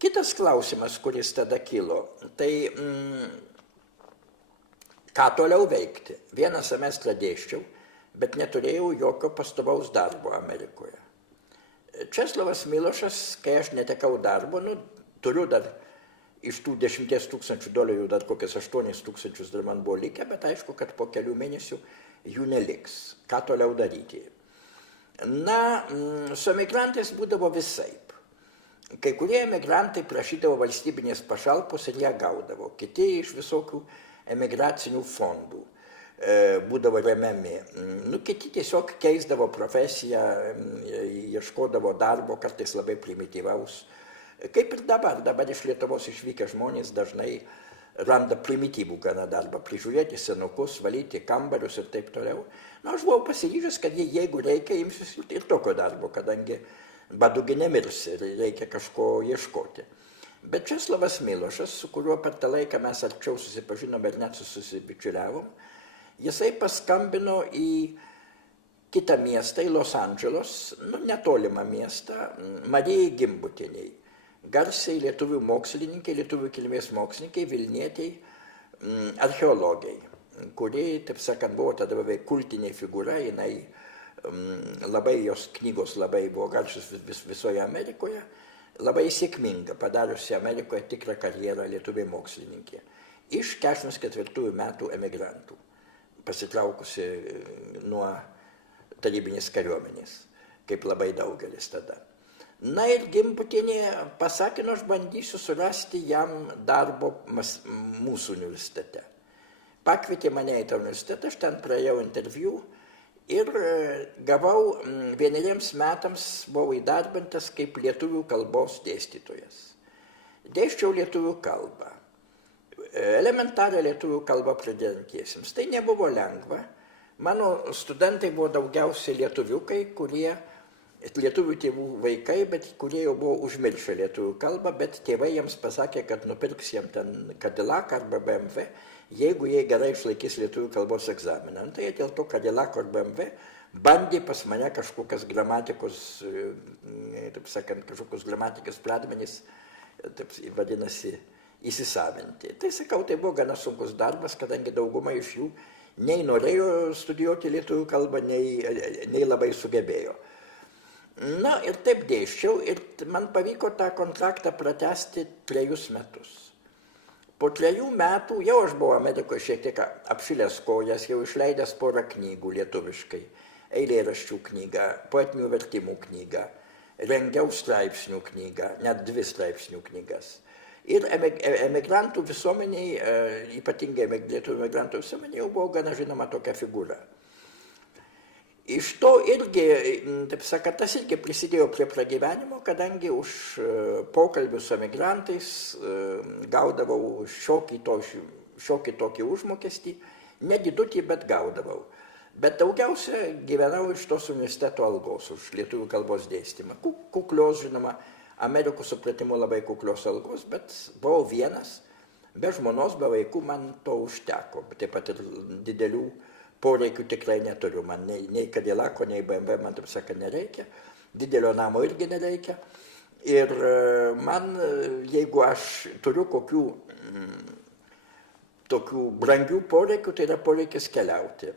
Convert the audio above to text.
Kitas klausimas, kuris tada kilo, tai ką toliau veikti. Vieną semestrą dėsčiau, bet neturėjau jokio pastovaus darbo Amerikoje. Česlovas Milošas, kai aš netekau darbo, turiu dar iš tų 10 000 dolerių dar kokias 8 000 dar man buvo likę, bet aišku, kad po kelių mėnesių jų neliks. Ką toliau daryti? Na, su emigrantais būdavo visaip. Kai kurie emigrantai prašydavo valstybinės pašalpos ir ją gaudavo, kiti iš visokių emigracinių fondų būdavo remiami. Kiti tiesiog keisdavo profesiją, ieškodavo darbo, kartais labai primityvaus. Kaip ir dabar iš Lietuvos išvykę žmonės dažnai randa primityvų gana darbą, prižiūrėti senukus, valyti kambarius ir taip toliau. Aš buvau pasiryžęs, kad jeigu reikia, imsiuos ir tokio darbo, kadangi badugi nemirs ir reikia kažko ieškoti. Bet Česlovas Milošas, su kuriuo per tą laiką mes arčiau susipažinom ir net susibičiuliavom, jisai paskambino į kitą miestą, į Los Andželos, netolimą miestą, Marijai Gimbutienei, garsiai lietuvių mokslininkai, lietuvių kilmės mokslininkai, Vilnietei, archeologai, kuri, taip sakant, buvo tada beveik kultinė figūra, jinai labai, jos knygos labai buvo garsios visoje Amerikoje, labai sėkminga, padariusi Amerikoje tikrą karjerą lietuviai mokslininkė, iš 44 metų emigrantų, pasitraukusi nuo tarybinės kariuomenės, kaip labai daugelis tada. Na ir Gimbutienė pasakė, aš bandysiu surasti jam darbo mūsų universitete. Pakvietė mane į tą universitetą, aš ten praėjau interviu ir gavau 1 metams, buvau įdarbintas kaip lietuvių kalbos dėstytojas. Dėsčiau lietuvių kalbą. Elementarią lietuvių kalbą pradedantiesiems. Tai nebuvo lengva. Mano studentai buvo daugiausiai lietuviukai, lietuvių tėvų vaikai, bet kurie jau buvo užmiršę lietuvių kalbą, bet tėvai jiems pasakė, kad nupirks jiems ten Cadillac arba BMW, jeigu jie gerai išlaikys lietuvių kalbos egzaminą. Tai dėl to Cadillac ar BMW bandė pas mane kažkokias gramatikos, taip sakant, kažkokius gramatikos pradmenis, taip vadinasi, įsisavinti. Tai sakau, tai buvo gana sunkus darbas, kadangi dauguma iš jų nei norėjo studijuoti lietuvių kalbą, nei labai sugebėjo. Na ir taip dėsčiau ir man pavyko tą kontraktą pratęsti 3 metus. Po 3 metų jau aš buvau Amerikoje šiek tiek apšilęs kojas, jau išleidęs porą knygų lietuviškai, eilėraščių knygą, poetinių vertimų knygą, rengiau straipsnių knygą, net 2 straipsnių knygas. Ir emigrantų visuomeniai, ypatingai lietuvių emigrantų visuomeniai, jau buvo gana žinoma tokia figūra. Iš to irgi, taip sakant, tas irgi prisidėjo prie pragyvenimo, kadangi už pokalbių su emigrantais gaudavau šiokį tokį užmokestį, nedidutį, bet gaudavau. Bet daugiausia gyvenau iš tos universiteto algos, už lietuvių kalbos dėstymą. Kuklios, žinoma, Amerikos supratimu labai kuklios algos, bet buvau vienas, be žmonos, be vaikų, man to užteko. Taip pat ir didelių poreikių tikrai neturiu. Man nei Cadillaco, nei BMW, man taip sakant, nereikia. Didelio namo irgi nereikia. Ir man, jeigu aš turiu kokių tokių brangių poreikių, tai yra poreikis keliauti.